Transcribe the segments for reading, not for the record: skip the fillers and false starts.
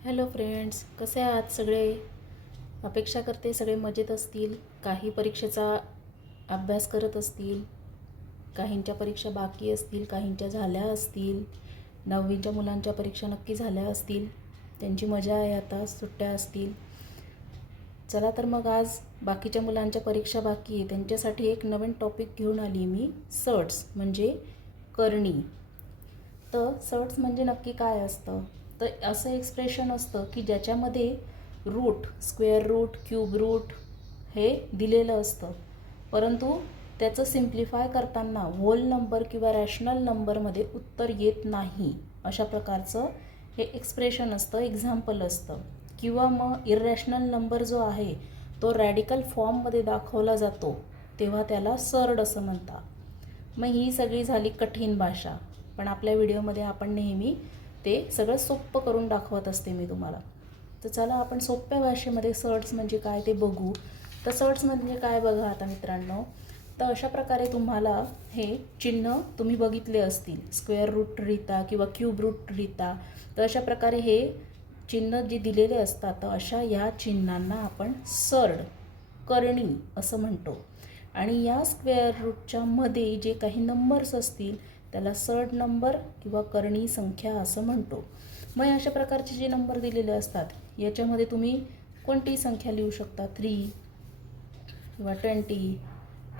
Hello friends, कसे आहात सगळे? अपेक्षा करते सगळे मजेत असतील. काही परीक्षेचा अभ्यास करत असतील, काहींच्या परीक्षा बाकी असतील, काहींच्या झाल्या असतील. 9वीच्या मुलांच्या परीक्षा नक्की झाल्या असतील, त्यांची मजा आहे, आता सुट्ट्या असतील. चला तर मग आज बाकीच्या मुलांच्या परीक्षा बाकी आहे, त्यांच्यासाठी एक नवीन टॉपिक घेऊन आली मी. सर्ट्स म्हणजे करणी. तर सर्ट्स म्हणजे नक्की काय असतं? तर असं एक्सप्रेशन असतं की ज्याच्यामध्ये root, square root, cube root हे दिलेलं असतं, परंतु त्याचं सिम्प्लिफाय करताना होल नंबर किंवा रॅशनल नंबरमध्ये उत्तर येत नाही. अशा प्रकारचं हे एक्सप्रेशन असतं, एक्झाम्पल असतं. किंवा मग इररॅशनल नंबर जो आहे तो रॅडिकल फॉर्ममध्ये दाखवला जातो, तेव्हा त्याला सर्ड असं म्हणतात. मग ही सगळी झाली कठीण भाषा, पण आपल्या व्हिडिओमध्ये आपण नेहमी ते सगळं सोपं करून दाखवत असते मी तुम्हाला. तर चला आपण सोप्या भाषेमध्ये सर्ट्स म्हणजे काय ते बघू. तर सर्ट्स म्हणजे काय बघा आता मित्रांनो. तर अशा प्रकारे तुम्हाला हे चिन्ह तुम्ही बघितले असतील, स्क्वेअर रूट रिता किंवा क्यूब रूट रिता. तर अशा प्रकारे हे चिन्ह जे दिलेले असतात, तर अशा ह्या चिन्हांना आपण सर्ड, करणी असं म्हणतो. आणि या स्क्वेअर रूटच्या मध्ये जे काही नंबर्स असतील त्याला सर्ड नंबर किंवा करणी संख्या असं म्हणतो. मग अशा प्रकारचे जे नंबर दिलेले असतात याच्यामध्ये तुम्ही कोणतीही संख्या लिहू शकता, 3 किंवा 20,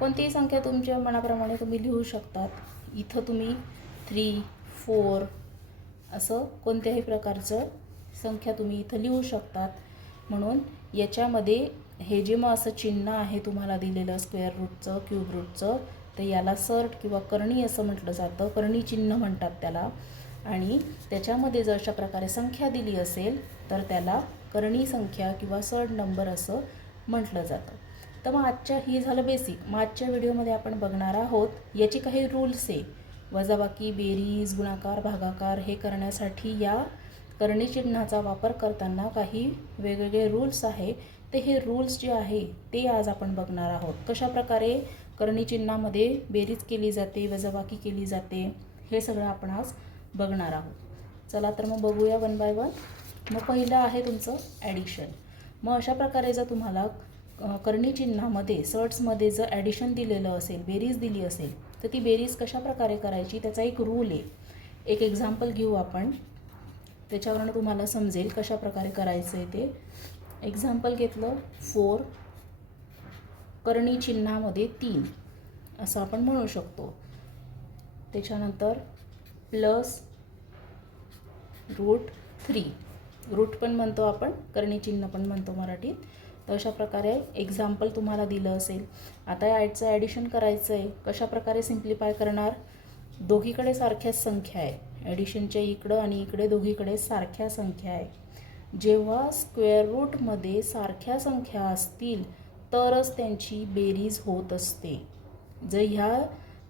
कोणतीही संख्या तुमच्या मनाप्रमाणे तुम्ही लिहू शकतात. इथं तुम्ही 3, 4 असं कोणत्याही प्रकारचं संख्या तुम्ही इथं लिहू शकतात. म्हणून याच्यामध्ये हे जे मग असं चिन्ह आहे तुम्हाला दिलेलं स्क्वेअर रूटचं, क्यूब रूटचं, तर याला सर्ट किंवा करणी असं म्हटलं जातं. करणी चिन्ह म्हणतात त्याला. आणि त्याच्यामध्ये जर अशा प्रकारे संख्या दिली असेल तर त्याला करणी संख्या किंवा सर्ट नंबर असं म्हटलं जातं. तर मग ही झालं बेसिक. मग आजच्या व्हिडिओमध्ये आपण बघणार आहोत याची काही रूल्स आहे. वजाबाकी, बेरीज, गुणाकार, भागाकार हे करण्यासाठी या करणी चिन्हाचा वापर करताना काही वेगवेगळे रूल्स आहे. ते हे रूल्स जे आहे ते आज आपण बघणार आहोत. कशा प्रकारे करणी चिन्हामध्ये बेरीज केली जाते, वजाबाकी केली जाते, हे सगळं आपण आज बघणार आहोत. चला तर मग बघूया वन बाय वन. मग पहिलं आहे तुमचं ॲडिशन. मग अशा प्रकारे जर तुम्हाला करणी चिन्हामध्ये, सर्ट्समध्ये जर ॲडिशन दिलेलं असेल, बेरीज दिली असेल, तर ती बेरीज कशा प्रकारे करायची त्याचा एक रूल आहे. एक एक्झाम्पल घेऊ आपण, त्याच्यावरून तुम्हाला समजेल कशा प्रकारे करायचं आहे ते. एक्झाम्पल घेतलं 4, करणी चिन्हामध्ये 3 असं आपण म्हणू शकतो. त्याच्यानंतर प्लस रूट 3, रूट पण म्हणतो आपण, करणी चिन्ह पण म्हणतो मराठीत. तर अशा प्रकारे एक्झाम्पल तुम्हाला दिलं असेल. आता याचं ॲडिशन करायचं आहे. कशा प्रकारे सिम्प्लिफाय करणार? दोघीकडे सारख्याच संख्या आहे, ॲडिशनच्या इकडं आणि इकडे दोघीकडे सारख्या संख्या आहे. जेव्हा स्क्वेअर रूटमध्ये सारख्या संख्या असतील तरच त्यांची बेरीज होत असते. जर ह्या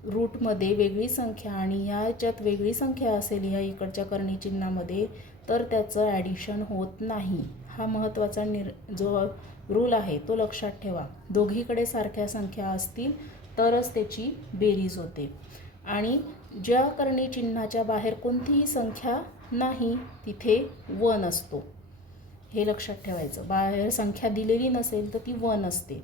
रूटमध्ये वेगळी संख्या आणि ह्याच्यात वेगळी संख्या असेल ह्या इकडच्या करणी चिन्हामध्ये, तर त्याचं ॲडिशन होत नाही. हा महत्त्वाचा जो रूल आहे तो लक्षात ठेवा. दोघीकडे सारख्या संख्या असतील तरच त्याची बेरीज होते. आणि ज्या करणी चिन्हाच्या बाहेर कोणतीही संख्या नाही तिथे 1 असतो, हे लक्षात ठेवायचं. बाहेर संख्या दिलेली नसेल तर ती 1 असते.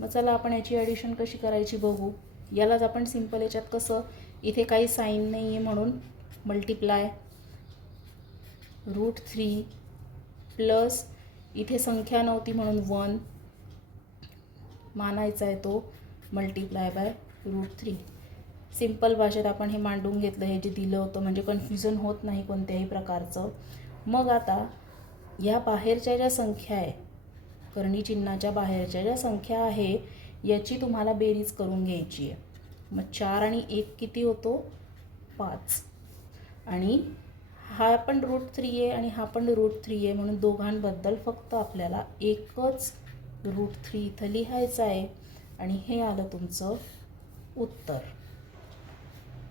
मग चला आपण याची ॲडिशन कशी करायची बघू. यालाच आपण सिंपल, याच्यात कसं इथे काही साईन नाही आहे म्हणून मल्टिप्लाय रूट 3 प्लस इथे संख्या नव्हती म्हणून 1 मानायचा आहे, तो मल्टिप्लाय बाय रूट 3. सिंपल भाषेत आपण हे मांडून घेतलं, हे जे दिलं होतं, म्हणजे कन्फ्युजन होत नाही कोणत्याही प्रकारचं. मग आता या बाहेरच्या ज्या संख्या आहे, करणी चिन्हाच्या बाहेरच्या ज्या संख्या आहे याची तुम्हाला बेरीज करून घ्यायची आहे. मग 4 आणि 1 किती होतो? 5. आणि हा पण रूट 3 आहे आणि हा पण रूट 3 आहे, म्हणून दोघांबद्दल फक्त आपल्याला एकच रूट 3 इथं लिहायचं आहे. आणि हे आलं तुमचं उत्तर.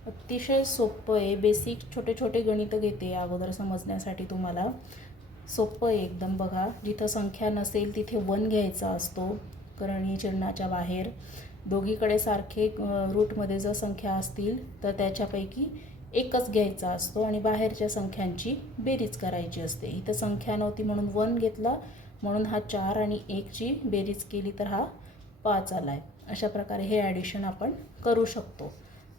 अतिशय सोपं आहे. बेसिक छोटे छोटे गणित घेते अगोदर समजण्यासाठी तुम्हाला. सोपं आहे एकदम. बघा, जिथं संख्या नसेल तिथे 1 घ्यायचा असतो करणी चिन्हाच्या बाहेर. दोघीकडे सारखे रूटमध्ये जर संख्या असतील तर त्याच्यापैकी एकच घ्यायचा असतो आणि बाहेरच्या संख्यांची बेरीज करायची असते. इथं संख्या नव्हती म्हणून 1 घेतला, म्हणून हा 4 आणि 1ची बेरीज केली तर हा 5 आला आहे. अशा प्रकारे हे ॲडिशन आपण करू शकतो.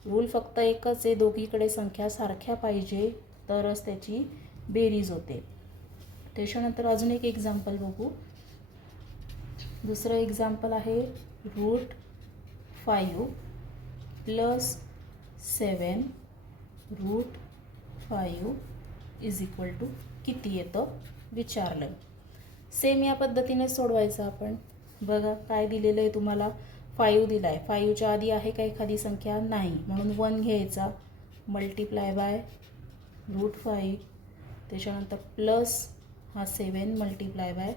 रूल फक्त एकच आहे, दोघीकडे संख्या सारख्या पाहिजे तरच त्याची बेरीज होते. त्याच्यानंतर अजून एक एक्झाम्पल बघू. दुसरं एक्झाम्पल आहे √5 + 7 √5 = किती येतं विचारलं. सेम या पद्धतीने सोडवायचं आपण. बघा काय दिलेलं आहे तुम्हाला, 5 दिला आहे. 5च्या आधी आहे का एखादी संख्या? नाही, म्हणून 1 घ्यायचा, मल्टिप्लाय बाय √5, त्याच्यानंतर प्लस हा 7 मल्टिप्लाय बाय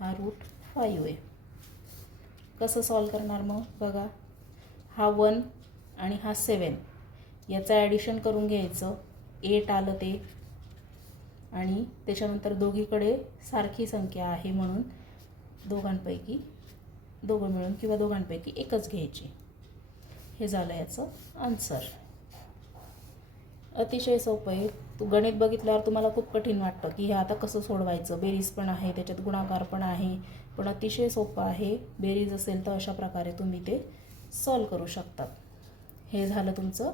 हा √5 आहे. कसं सॉल्व करणार मग बघा, हा 1 आणि हा 7 याचं ॲडिशन करून घ्यायचं, 8 आलं ते, आणि त्याच्यानंतर दोघीकडे सारखी संख्या आहे म्हणून दोघं मिळून किंवा दोघांपैकी एकच घ्यायची. हे झालं याचं आन्सर. अतिशय सोपं आहे. गणित बघितल्यावर तुम्हाला खूप कठीण वाटतं की हे आता कसं सोडवायचं, बेरीज पण आहे त्याच्यात, गुणाकार पण आहे, पण अतिशय सोपं आहे. बेरीज असेल तर अशा प्रकारे तुम्ही ते सॉल्व करू शकतात. हे झालं तुमचं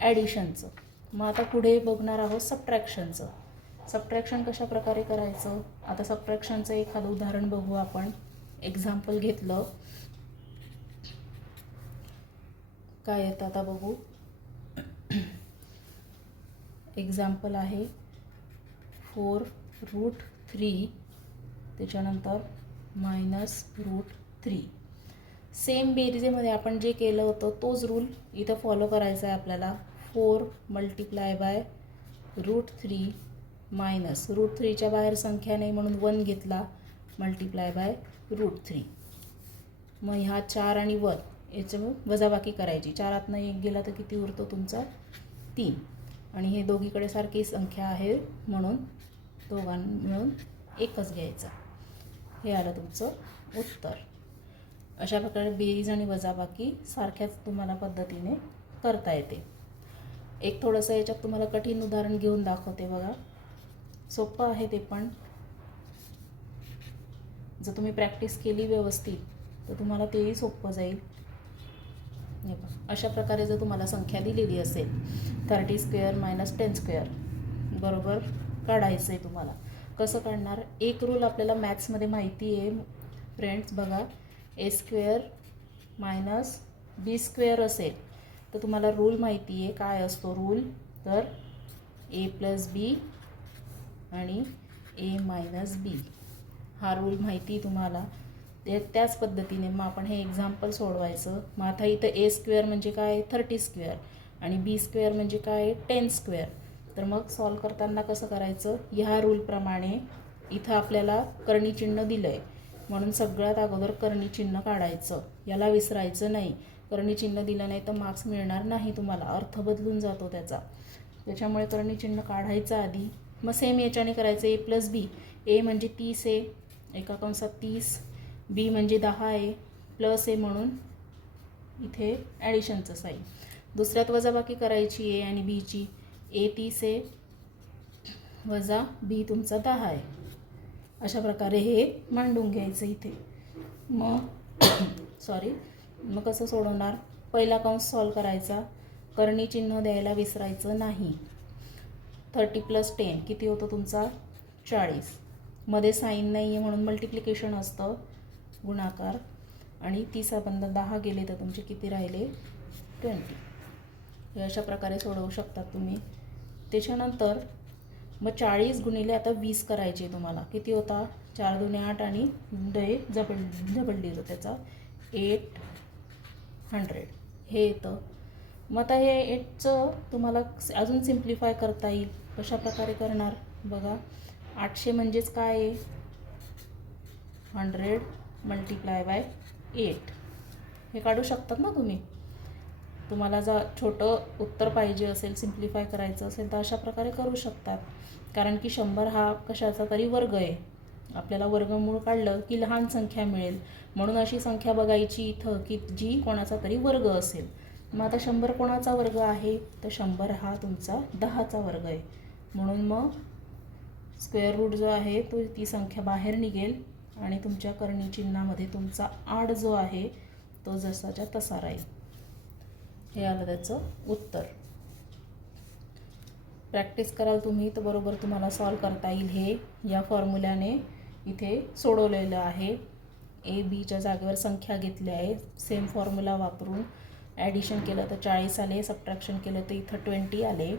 ॲडिशनचं. मग आता पुढे बघणार आहोत सबट्रॅक्शनचं. सबट्रॅक्शन कशा प्रकारे करायचं, आता सबट्रॅक्शनचं एखादं उदाहरण बघू आपण. एक्झाम्पल घेतलं, काय येतं आता बघू. एक्झाम्पल आहे 4√3 त्याच्यानंतर -√3. सेम बेरीजेमध्ये आपण जे केलं होतं तोच रूल इथं फॉलो करायचा आहे आपल्याला. 4 मल्टिप्लाय बाय √3 मायनस √3च्या बाहेर संख्या नाही म्हणून 1 घेतला, मल्टिप्लाय बाय √3. मग ह्या 4 आणि 1 याचं वजाबाकी करायची. 4तनं 1 गेला तर किती उरतो तुमचा 3, आणि हे दोघीकडे सारखी संख्या आहे म्हणून मिळून एकच घ्यायचा. हे आलं तुमचं उत्तर. अशा प्रकारे बेरीज आणि वजाबाकी सारख्याच तुम्हाला पद्धतीने करता येते. एक थोडंसं याच्यात तुम्हाला कठीण उदाहरण घेऊन दाखवते बघा. सोपं आहे ते पण. जर तुम्ही प्रॅक्टिस केली व्यवस्थित तर तुम्हाला तेही सोपं जाईल. अशा प्रकारे जर तुम्हाला संख्या दिलेली असेल 30² - 10² बरोबर काढायचं आहे तुम्हाला. कसं काढणार, एक रूल आपल्याला मॅथ्समध्ये माहिती आहे फ्रेंड्स. बघा, a² - b² असेल तर तुम्हाला रूल माहिती आहे. काय असतो रूल, तर a + b आणि a - b हा रूल माहिती तुम्हाला. त्याच पद्धतीने मग आपण हे एक्झाम्पल सोडवायचं. मग आता इथं a² म्हणजे काय 30² आणि b² म्हणजे काय 10². तर मग सॉल्व करताना कसं करायचं, ह्या रूलप्रमाणे इथं आपल्याला कर्णी चिन्ह दिलं आहे म्हणून सगळ्यात अगोदर कर्णी चिन्ह काढायचं. याला विसरायचं नाही. कर्णी चिन्ह दिलं नाही तर मार्क्स मिळणार नाही तुम्हाला, अर्थ बदलून जातो त्याचा. त्याच्यामुळे कर्णी चिन्ह काढायचं आधी. मग सेम याच्याने करायचं, a + b. a म्हणजे 30 आहे, एका कंसात 30, b म्हणजे 10 आहे, प्लस आहे म्हणून इथे ॲडिशनचं साईन. दुसऱ्यात वजाबाकी करायची a आणि bची. a 30 आहे वजा b तुमचा 10 आहे. अशा प्रकारे हे मांडून घ्यायचं इथे. मग मग कसं सोडवणार, पहिला कंस सॉल्व करायचा, कर्णी चिन्ह द्यायला विसरायचं नाही. 30 + 10 किती होतं तुमचा 40. मध्ये साईन नाही आहे म्हणून मल्टिप्लिकेशन असतं, गुणाकार, आणि 30 बंद 10 गेले तर तुमचे किती राहिले 20. हे अशा प्रकारे सोडवू शकतात तुम्ही. त्याच्यानंतर मग 40 गुणिले आता 20 करायचे तुम्हाला. किती होता 4 दूने 8 आणि डबल डिरो त्याचा 800 हे येतं. मग आता हे 8चं तुम्हाला अजून सिम्प्लिफाय करता येईल. कशा प्रकारे करणार बघा, 800 म्हणजेच काय आहे 100 मल्टिप्लाय बाय 8. हे काढू शकतात ना तुम्ही. तुम्हाला जर छोटं उत्तर पाहिजे असेल, सिम्प्लिफाय करायचं असेल तर अशा प्रकारे करू शकतात. कारण की 100 हा कशाचा तरी वर्ग आहे. आपल्याला वर्गमूळ काढलं की लहान संख्या मिळेल, म्हणून अशी संख्या बघायची इथं की जी कोणाचा तरी वर्ग असेल. मग आता 100 कोणाचा वर्ग आहे, तर 100 हा तुमचा 10चा वर्ग आहे. म्हणून मग स्क्वेअर रूट जो आहे तो ती संख्या बाहेर निघेल आणि तुमच्या करणी चिन्हामध्ये तुमचा 8 जो आहे तो जसाच्या तसा राहील. हे आलं त्याचं उत्तर. प्रॅक्टिस कराल तुम्ही तर बरोबर तुम्हाला सॉल्व करता येईल. हे या फॉर्म्युल्याने इथे सोडवलेलं आहे. ए बीच्या जागेवर संख्या घेतली आहे. सेम फॉर्म्युला वापरून ॲडिशन केलं तर 40 आले, सबट्रॅक्शन केलं तर इथं 20 आले,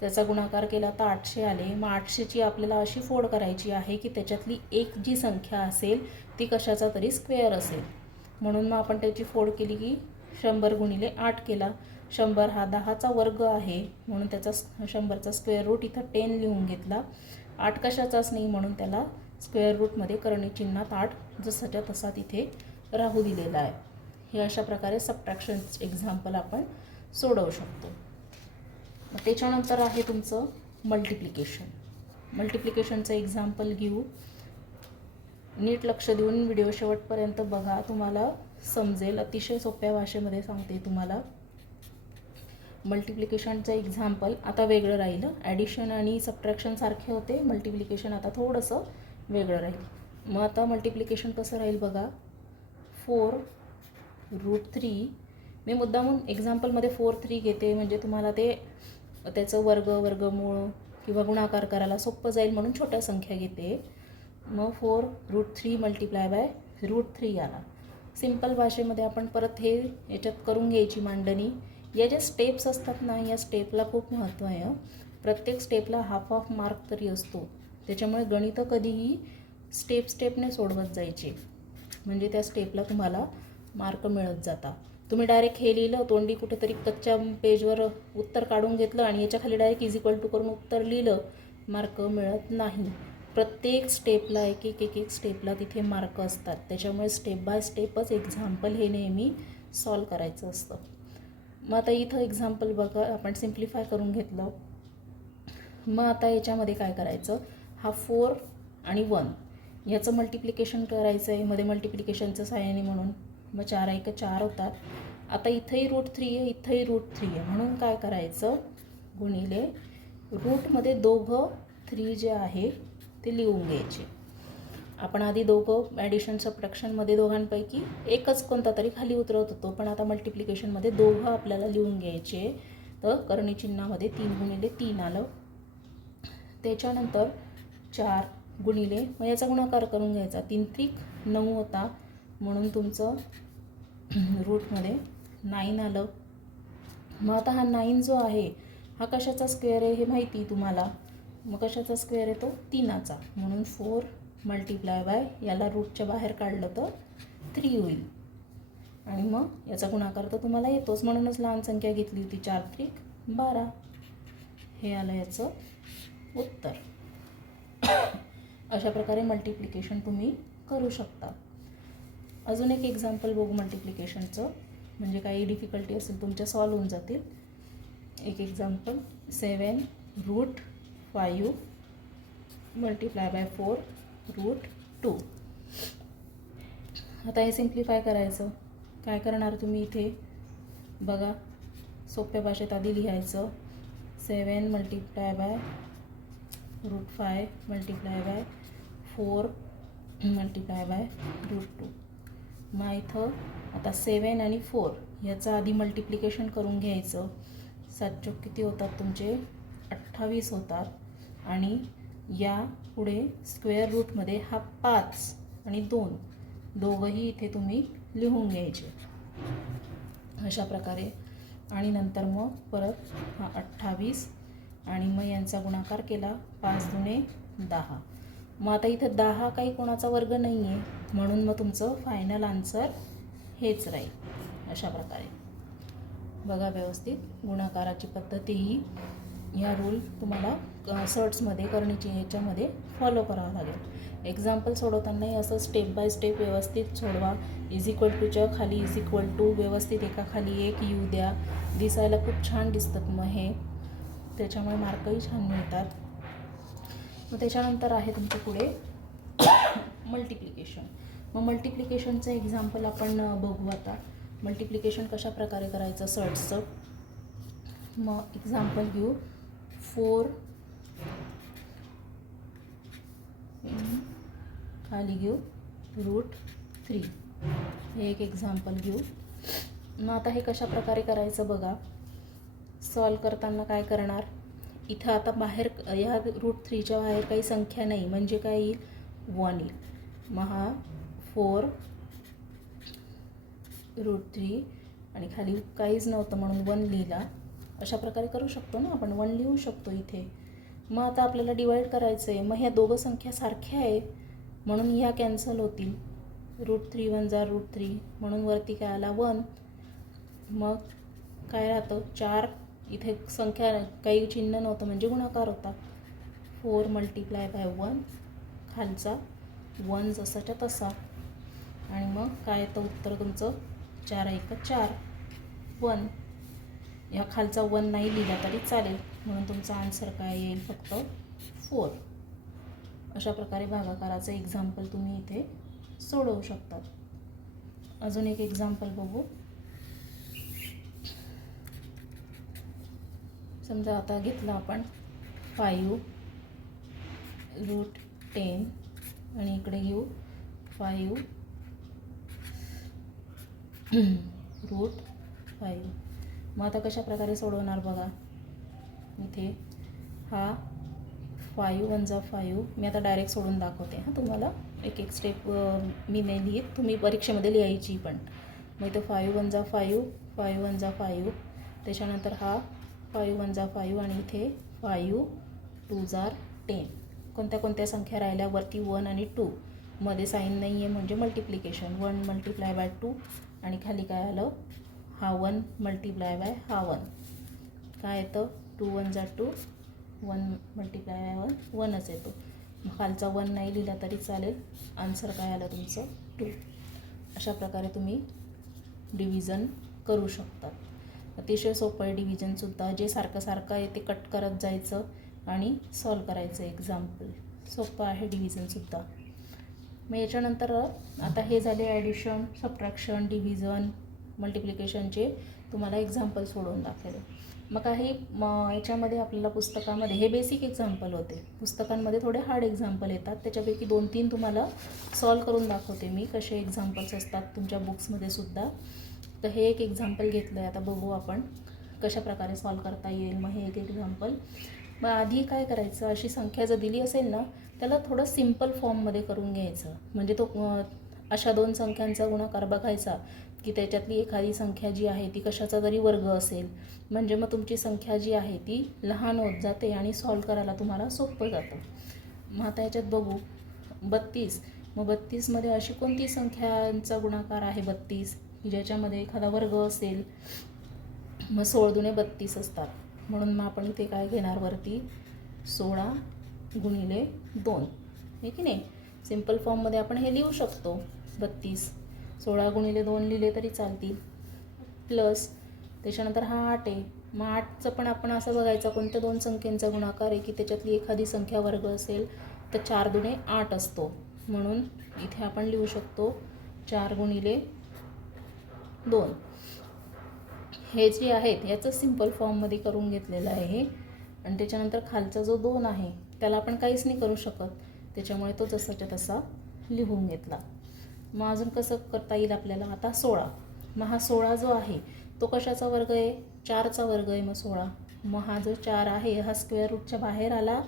त्याचा गुणाकार केला तर 800 आले. मग 800ची आपल्याला अशी फोड करायची आहे की त्याच्यातली एक जी संख्या असेल ती कशाचा तरी स्क्वेअर असेल. म्हणून मग आपण त्याची फोड केली की 100 गुणिले 8 केला. 100 हा 10चा वर्ग आहे म्हणून त्याचा 100चा स्क्वेअर रूट इथं 10 लिहून घेतला. 8 कशाचाच नाही म्हणून त्याला स्क्वेअर रूटमध्ये करणी चिन्हात 8 जसाच्या तसा तिथे राहू दिलेला आहे. हे अशा प्रकारे सबट्रॅक्शन एक्झाम्पल आपण सोडवू शकतो. मग त्याच्यानंतर आहे तुमचं मल्टिप्लिकेशन. मल्टिप्लिकेशनचं एक्झाम्पल घेऊ. नीट लक्ष देऊन व्हिडिओ शेवटपर्यंत बघा, तुम्हाला समजेल. अतिशय सोप्या भाषेमध्ये सांगते तुम्हाला. मल्टिप्लिकेशनचं एक्झाम्पल आता वेगळं राहिलं. ॲडिशन आणि सबट्रॅक्शन सारखे होते, मल्टिप्लिकेशन आता थोडंसं वेगळं राहील. मग आता मल्टिप्लिकेशन कसं राहील बघा. 4√3. मी मुद्दामून एक्झाम्पलमध्ये 4-3 घेते म्हणजे तुम्हाला ते त्याचं वर्गमूळ किंवा गुणाकार करायला सोपं जाईल म्हणून छोट्या संख्या घेते. मग 4√3 मल्टिप्लाय बाय √3 आला. सिंपल भाषेमध्ये आपण परत हे याच्यात करून घ्यायची मांडणी. या ज्या स्टेप्स असतात ना, या स्टेपला खूप महत्त्व आहे. प्रत्येक स्टेपला हाफ मार्क तरी असतो. त्याच्यामुळे गणितं कधीही स्टेपने सोडवत जायचे म्हणजे त्या स्टेपला तुम्हाला मार्क मिळत जातात. तुम्ही डायरेक्ट हे लिहिलं, तोंडी कुठेतरी कच्च्या पेजवर उत्तर काढून घेतलं आणि याच्या खाली डायरेक्ट = करून उत्तर लिहिलं, मार्क मिळत नाही. प्रत्येक स्टेपला एक स्टेपला तिथे मार्क असतात. त्याच्यामुळे स्टेप बाय स्टेपच एक्झाम्पल हे नेहमी सॉल्व करायचं असतं. मग आता इथं एक्झाम्पल बघा, आपण सिम्प्लिफाय करून घेतलं. मग आता याच्यामध्ये काय करायचं, हा 4 आणि 1 याचं मल्टिप्लिकेशन करायचं आहे मध्ये मल्टिप्लिकेशनचं साहाय्याने म्हणून. मग 4 × 1 = 4 होतात. आता इथंही √3 आहे, इथंही √3 आहे म्हणून काय करायचं, गुणिले रूटमध्ये दोघं 3 जे आहे ते लिहून घ्यायचे. आपण आधी दोघं ॲडिशन सबट्रॅक्शनमध्ये दोघांपैकी एकच कोणता तरी खाली उतरवत होतो, पण आता मल्टिप्लिकेशनमध्ये दोघं आपल्याला लिहून घ्यायचे. तर करणी चिन्हामध्ये 3 × 3 आलं. त्याच्यानंतर 4 गुणिले, मग याचा गुणाकार करून घ्यायचा. 3×3 = 9 होता म्हणून तुमचं रूटमध्ये 9 आलं. मग आता हा 9 जो आहे हा कशाचा स्क्वेअर आहे हे माहिती तुम्हाला. मग कशाचा स्क्वेअर आहे तो 3चा. म्हणून 4 मल्टिप्लाय बाय याला रूटच्या बाहेर काढलं तर 3 होईल. आणि मग याचा गुणाकार तर तुम्हाला येतोच म्हणूनच लहान संख्या घेतली होती. 4×3 = 12. हे आलं याचं उत्तर. अशा प्रकारे मल्टिप्लिकेशन तुम्ही करू शकता. अजून एक एक्झाम्पल बघू मल्टिप्लिकेशनचं, म्हणजे काही डिफिकल्टी असेल तुमच्या सॉल्व होऊन जातील. एक एक्झाम्पल 7√5 मल्टिप्लाय बाय 4√2. आता हे सिम्प्लिफाय करायचं. काय करणार तुम्ही इथे बघा, सोप्या भाषेत आधी लिहायचं. 7 multiply by √5 multiply by 4 multiply by √2. मग इथं आता 7 आणि 4 याचं आधी मल्टिप्लिकेशन करून घ्यायचं. 7 × किती होतात तुमचे 28 होतात. आणि या पुढे स्क्वेअर रूटमध्ये हा 5 आणि 2 दोघंही इथे तुम्ही लिहून घ्यायचे अशा प्रकारे. आणि नंतर मग परत हा 28 आणि मग यांचा गुणाकार केला. 5 × 2 = 10. मग आता इथं 10 काही कोणाचा वर्ग नाही आहे म्हणून मग तुमचं फायनल आन्सर हेच राहील. अशा प्रकारे बघा व्यवस्थित. गुणाकाराची पद्धतीही ह्या रूल तुम्हाला सर्ट्समध्ये करणीची याच्यामध्ये फॉलो करावं लागेल. एक्झाम्पल सोडवतानाही असं स्टेप बाय स्टेप व्यवस्थित सोडवा. =च्या खाली = व्यवस्थित एकाखाली एक येऊ द्या. दिसायला खूप छान दिसतात मग हे, त्याच्यामुळे मार्कही छान मिळतात. मग त्याच्यानंतर आहे तुमच्या पुढे मल्टिप्लिकेशन. मग मल्टिप्लिकेशनचं एक्झाम्पल आपण बघू आता. मल्टिप्लिकेशन कशा प्रकारे करायचं सर्टचं. मग एक्झाम्पल घेऊ 4 खाली घेऊ √3. हे एक एक्झाम्पल घेऊ. मग आता हे कशा प्रकारे करायचं बघा. सॉल्व करताना काय करणार, इथं आता बाहेर ह्या √3च्या बाहेर काही संख्या नाही म्हणजे काय येईल 1 येईल. मग हा 4 √3 आणि खाली काहीच नव्हतं म्हणून 1 लिहिला. अशा प्रकारे करू शकतो ना आपण, 1 लिहू शकतो इथे. मग आता आपल्याला डिवाईड करायचं आहे. मग ह्या दोघं संख्या सारख्या आहे म्हणून ह्या कॅन्सल होतील. √3 × 1 = √3 म्हणून वरती काय आला 1. मग काय राहतं 4. इथे संख्या काही चिन्ह नव्हतं म्हणजे गुणाकार होता. 4 × 1 खालचा 1 जसाच्या तसा. आणि मग काय येतं उत्तर तुमचं 4 × 1 = 4 1. या खालचा 1 नाही लिहिला तरी चालेल म्हणून तुमचा आन्सर काय येईल फक्त 4. अशा प्रकारे भागाकाराचं एक्झाम्पल तुम्ही इथे सोडवू शकतात. अजून एक एक्झाम्पल बघू. समजा आता घेतलं आपण 5 √10 आणि इकडे घेऊ 5 √5. मग आता कशा प्रकारे सोडवणार बघा. इथे हा 5 × 1 = 5. मी आता डायरेक्ट सोडून दाखवते हां तुम्हाला. एक एक स्टेप मी नाही लिहित, तुम्ही परीक्षेमध्ये लिहायची पण. मग इथे 5 × 1 = 5, 5 × 1 = 5. त्याच्यानंतर हा 5 × 1 = 5 आणि इथे 5 × 2 = 10. कोणत्या कोणत्या संख्या राहिल्या वरती 1 आणि 2. मध्ये साईन नाही आहे म्हणजे मल्टिप्लिकेशन. 1 × 2 आणि खाली काय आलं हा 1 × हा 1. काय येतं 2 × 1 = 2, 1 × 1 1च येतो. खालचा 1 नाही लिहिला तरी चालेल. आन्सर काय आलं तुमचं 2. अशा प्रकारे तुम्ही डिव्हिजन करू शकतात. अतिशय सोपं आहे डिव्हिजनसुद्धा. जे सारखं सारखं आहे ते कट करत जायचं आणि सॉल्व करायचं एक्झाम्पल. सोपं आहे डिव्हिजनसुद्धा. मग याच्यानंतर आता हे झाले ॲडिशन, सबट्रॅक्शन, डिव्हिजन, मल्टिप्लिकेशनचे तुम्हाला एक्झाम्पल सोडवून दाखवले. मग काही याच्यामध्ये आपल्याला पुस्तकामध्ये हे बेसिक एक्झाम्पल होते. पुस्तकांमध्ये थोडे हार्ड एक्झाम्पल येतात. त्याच्यापैकी 2-3 तुम्हाला सॉल्व करून दाखवते मी कसे एक्झाम्पल्स असतात तुमच्या बुक्समध्ये सुद्धा. तर हे एक एक्झाम्पल घेतलं आहे. आता बघू आपण कशा प्रकारे सॉल्व करता येईल. मग हे एक एक्झाम्पल. मग आधी काय करायचं, अशी संख्या जर दिली असेल ना त्याला थोडं सिम्पल फॉर्ममध्ये करून घ्यायचं. म्हणजे तो अशा 2 संख्यांचा गुणाकार बघायचा की त्याच्यातली एखादी संख्या जी आहे ती कशाचा तरी वर्ग असेल. म्हणजे मग तुमची संख्या जी आहे ती लहान होत जाते आणि सॉल्व करायला तुम्हाला सोपं जातं. मग आता याच्यात बघू 32. मग 32मध्ये अशी कोणती संख्यांचा गुणाकार आहे 32 की ज्याच्यामध्ये एखादा वर्ग असेल. मग 16 × 32 असतात म्हणून मग आपण इथे काय घेणार वरती 16 × 2 हे की नाही. सिम्पल फॉर्ममध्ये आपण हे लिहू शकतो 32. 16 × 2 लिहिले तरी चालतील. प्लस त्याच्यानंतर हा 8 आहे. मग 8चं पण आपण असं बघायचं कोणत्या 2 संख्येचा गुणाकार आहे की त्याच्यातली एखादी संख्या वर्ग असेल तर 4 × 8 असतो. म्हणून इथे आपण लिहू शकतो 4 × 2. हे जे आहेत याचं सिम्पल फॉर्ममध्ये करून घेतलेलं आहे हे. आणि त्याच्यानंतर खालचा जो 2 आहे त्याला आपण काहीच नाही करू शकत, त्याच्यामुळे तो जसाच्या तसा लिहून घेतला. मग अजून कसं करता येईल आपल्याला. आता 16. मग हा 16 जो आहे तो कशाचा वर्ग आहे 4चा वर्ग आहे. मग 16. मग हा जो 4 आहे हा स्क्वेअर रूटच्या बाहेर आला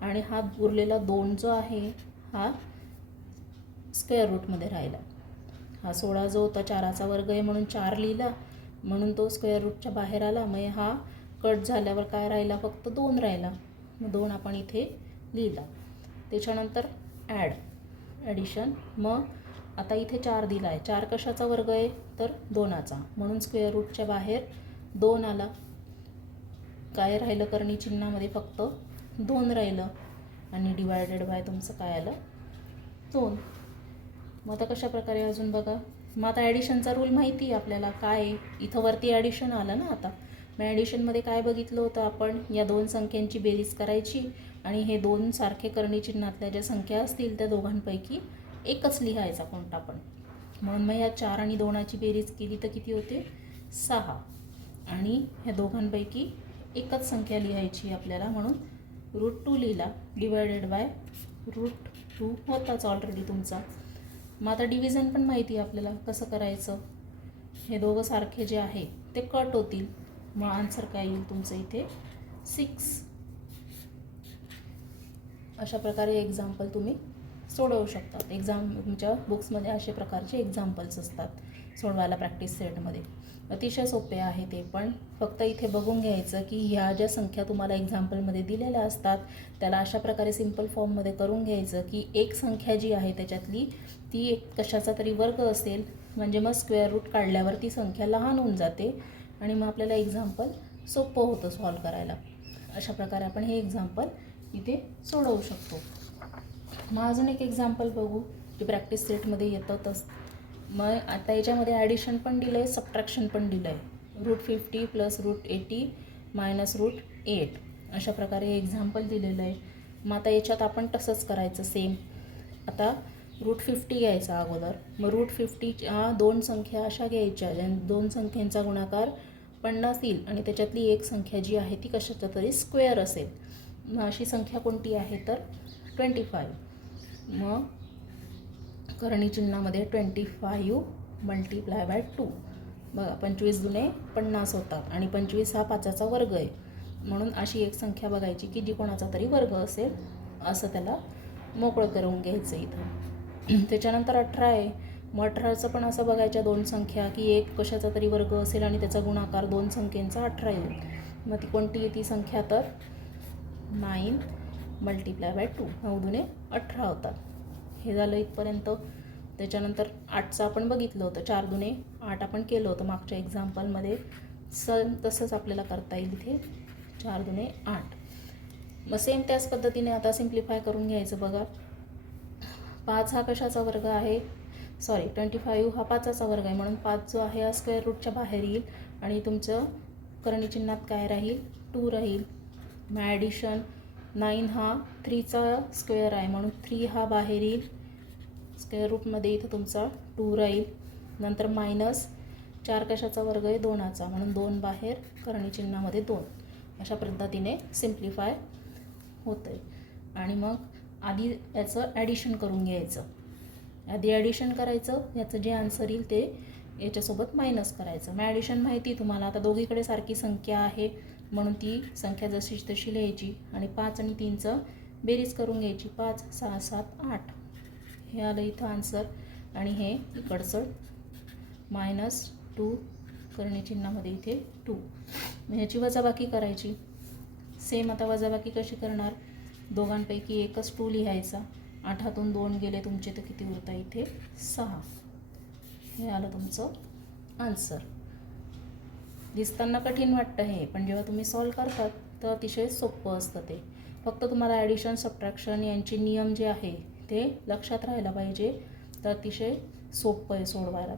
आणि हा उरलेला 2 जो आहे हा स्क्वेअर रूटमध्ये राहिला. हा 16 जो होता 4चा वर्ग आहे म्हणून 4 लिहिला म्हणून तो स्क्वेअर रूटच्या बाहेर आला. मग हा कट झाल्यावर काय राहिला फक्त 2 राहिला. मग 2 आपण इथे लिहिला. त्याच्यानंतर ॲडिशन. मग आता इथे 4 दिला आहे. 4 कशाचा वर्ग आहे तर 2चा म्हणून स्क्वेअर रूटच्या बाहेर 2 आला. काय राहिलं करणी चिन्हामध्ये फक्त 2 राहिलं आणि डिवायडेड बाय तुमचं काय आलं 2. मग आता कशा प्रकारे अजून बघा. मग आता ॲडिशनचा रूल माहिती आहे आपल्याला काय. इथं वरती ॲडिशन आलं ना. आता मग ॲडिशनमध्ये काय बघितलं होतं आपण, या 2 संख्यांची बेरीज करायची आणि हे 2 सारखे करणी चिन्हातल्या ज्या संख्या असतील त्या दोघांपैकी एकच लिहायचा कोणता पण. म्हणून मग या 4 आणि 2ची बेरीज केली तर किती होते 6. आणि ह्या दोघांपैकी एकच संख्या लिहायची आपल्याला, म्हणून √2 लिहिला डिवायडेड बाय √2 होताच ऑलरेडी तुमचा. मग आता डिव्हिजन पण माहिती आहे आपल्याला कसं करायचं. हे दोघं सारखे जे आहे ते कट होतील, मग आन्सर काय येईल तुमचं इथे 6. अशा प्रकारे एक्झाम्पल तुम्ही सोडवू शकतात. तुमच्या बुक्समध्ये अशा प्रकारचे एक्झाम्पल्स असतात सोडवायला प्रॅक्टिस सेटमध्ये. अतिशय सोपे आहे ते पण. फक्त इथे बघून घ्यायचं की ह्या ज्या संख्या तुम्हाला एक्झाम्पलमध्ये दिलेल्या असतात त्याला अशा प्रकारे सिम्पल फॉर्ममध्ये करून घ्यायचं की एक संख्या जी आहे त्याच्यातली ती एक कशाचा तरी वर्ग असेल, म्हणजे मग स्क्वेअर रूट काढल्यावर ती संख्या लहान होऊन जाते आणि मग आपल्याला एक्झाम्पल सोपं होतं सॉल्व करायला. अशा प्रकारे आपण हे एक्झाम्पल इथे सोडवू शकतो. मग अजून एक एक्झाम्पल बघू जे प्रॅक्टिस सेटमध्ये येतातच. मग आता याच्यामध्ये ॲडिशन पण दिलं आहे, सबट्रॅक्शन पण दिलं आहे. √50 + √80 - √8 अशा प्रकारे एक्झाम्पल दिलेलं आहे. मग आता याच्यात आपण तसंच करायचं सेम. आता √50 घ्यायचा अगोदर. मग √50च्या 2 संख्या अशा घ्यायच्या ज्या 2 संख्यांचा गुणाकार 50 येईल आणि त्याच्यातली एक संख्या जी आहे ती कशाचा तरी स्क्वेअर असेल. मग अशी संख्या कोणती आहे तर 25. मग करणी चिन्हामध्ये 25 × 2. बघा 25 दुने 50 होतात आणि 25 हा 5चा वर्ग आहे, म्हणून अशी एक संख्या बघायची की जी कोणाचा तरी वर्ग असेल असं त्याला मोकळं करून घ्यायचं इथं. त्याच्यानंतर 18 आहे. मग 18चं पण असं बघायच्या 2 संख्या की एक कशाचा तरी वर्ग असेल आणि त्याचा गुणाकार 2 संख्येचा 18 येईल. मग ती कोणती आहे ती संख्या तर 9 × 2. 9 दुने 18 होतात. हे झालं इथपर्यंत. त्याच्यानंतर 8चं आपण बघितलं होतं, 4 दुने 8 आपण केलं होतं मागच्या एक्झाम्पलमध्ये. तसंच आपल्याला करता येईल इथे 4 दुने 8. मग सेम त्याच पद्धतीने आता सिम्प्लिफाय करून घ्यायचं. बघा 5 हा कशाचा वर्ग आहे, 25 हा 5चा वर्ग आहे, म्हणून 5 जो आहे हा स्क्वेअर रूटच्या बाहेर येईल आणि तुमचं करणी चिन्हात काय राहील 2 राहील. मग ॲडिशन 9 हा 3चा स्क्वेअर आहे, म्हणून 3 हा बाहेर येईल स्क्वेअर रूटमध्ये, इथं तुमचा 2 राहील. नंतर -4 कशाचा वर्ग आहे 2चा, म्हणून 2 बाहेर करणी चिन्हामध्ये 2. अशा पद्धतीने सिम्प्लिफाय होतं आहे. आणि मग आधी याचं ॲडिशन करून घ्यायचं. आधी ॲडिशन करायचं, याचं जे आन्सर येईल ते याच्यासोबत मायनस करायचं. मग ॲडिशन माहिती तुम्हाला, आता दोघीकडे सारखी संख्या आहे म्हणून ती संख्या जशीच तशी लिहायची आणि 5 आणि 3चं बेरीज करून घ्यायची. 5, 6, 7, 8 हे आलं इथं आन्सर. आणि हे इकडचं -2 करणी चिन्हामध्ये इथे 2. मग ह्याची वजाबाकी करायची. सेम आता वजाबाकी कशी करणार, दोघांपैकी एकच 2 लिहायचा. 8तून 2 गेले तुमचे तर किती उरता इथे 6. हे आलं तुमचं आन्सर. दिसताना कठीण वाटतं हे, पण जेव्हा तुम्ही सॉल्व करतात तर अतिशय सोपं असतं ते. फक्त तुम्हाला ॲडिशन सबट्रॅक्शन यांचे नियम जे आहे ते लक्षात राहायला पाहिजे, तर अतिशय सोपं आहे सोडवायला.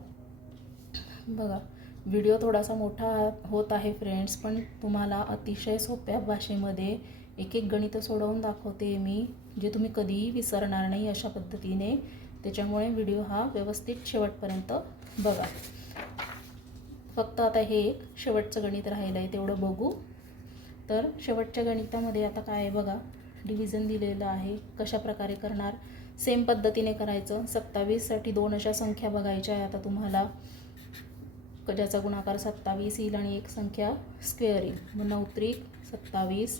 बघा व्हिडिओ थोडासा मोठा होत आहे फ्रेंड्स, पण तुम्हाला अतिशय सोप्या भाषेमध्ये एक गणितं सोडवून दाखवते मी, जे तुम्ही कधीही विसरणार नाही अशा पद्धतीने. त्याच्यामुळे व्हिडिओ हा व्यवस्थित शेवटपर्यंत बघा. फक्त आता हे एक शेवटचं गणित राहिलं आहे तेवढं बघू. तर शेवटच्या गणितामध्ये आता काय आहे बघा, डिव्हिजन दिलेलं आहे. कशा प्रकारे करणार, सेम पद्धतीने करायचं. 27साठी 2 अशा संख्या बघायच्या आहे आता तुम्हाला, ज्याचा गुणाकार 27 येईल आणि एक संख्या स्क्वेअर येईल. मग 9 त्रिक 27.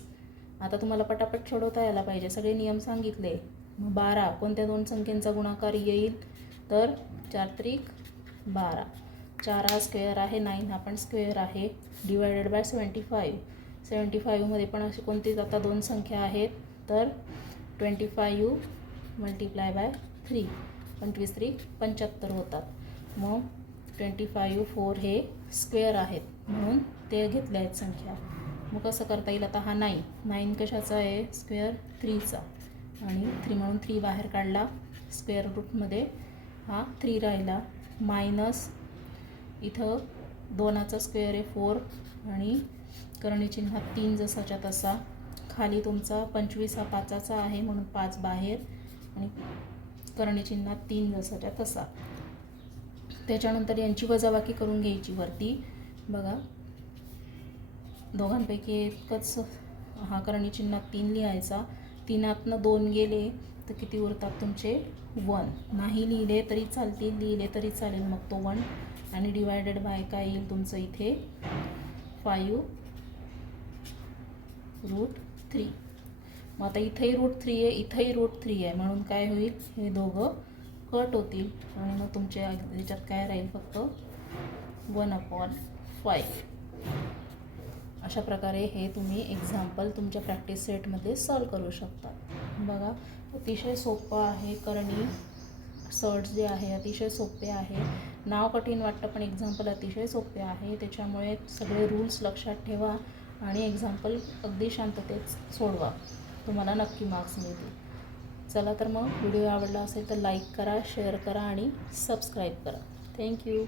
आता तुम्हाला पटापट सोडवता यायला पाहिजे, सगळे नियम सांगितले. मग 12 कोणत्या 2 संख्येचा गुणाकार येईल तर 4 त्रिक 12. 4 हा स्क्वेअर आहे, 9 हा पण स्क्वेअर आहे. Divided by 75. 75मध्ये पण अशी कोणतीच आता 2 संख्या आहेत तर 25 × 3. 25 त्रिक 75 होतात. मग 25, 4 हे स्क्वेअर आहेत म्हणून ते घेतले आहेत संख्या. मग कसं करता येईल आता, हा 9 कशाचा आहे स्क्वेअर 3चा, आणि 3 म्हणून 3 बाहेर काढला, स्क्वेअर रूटमध्ये हा 3 राहिला. मायनस इथं 2चा स्क्वेअर आहे 4 आणि करणी चिन्हात 3 जसाच्या तसा. खाली तुमचा 25 हा 5चा आहे म्हणून 5 बाहेर आणि करणी चिन्हात 3 जसाच्या तसा. त्याच्यानंतर यांची वजाबाकी करून घ्यायची वरती. बघा दोघांपैकी एकच हा करणी चिन्हात 3 लिहायचा. 3तनं 2 गेले तर किती उरतात तुमचे 1. नाही लिहिले तरी चालतील, लिहिले तरी चालेल. मग तो 1 आणि डिवायडेड बाय काय येईल तुमचं इथे 5√3. मग आता इथंही √3 आहे, इथंही √3 आहे, म्हणून काय होईल हे दोघं कट होतील आणि मग तुमच्या ह्याच्यात काय राहील फक्त 1/5. अशा प्रकारे हे तुम्ही एक्झाम्पल तुमच्या प्रॅक्टिस सेटमध्ये सॉल्व करू शकता. बघा अतिशय सोपं आहे. करणी सर्ट्स जे आहे अतिशय सोपे आहे. नाव कठीण वाटतं पण एक्झाम्पल अतिशय सोपे आहे. त्याच्यामुळे सगळे रूल्स लक्षात ठेवा आणि एक्झाम्पल अगदी शांततेत सोडवा, तुम्हाला नक्की मार्क्स मिळतील. चला तर मग व्हिडिओ आवडला असेल तर लाईक करा, शेअर करा आणि सबस्क्राईब करा. थँक्यू.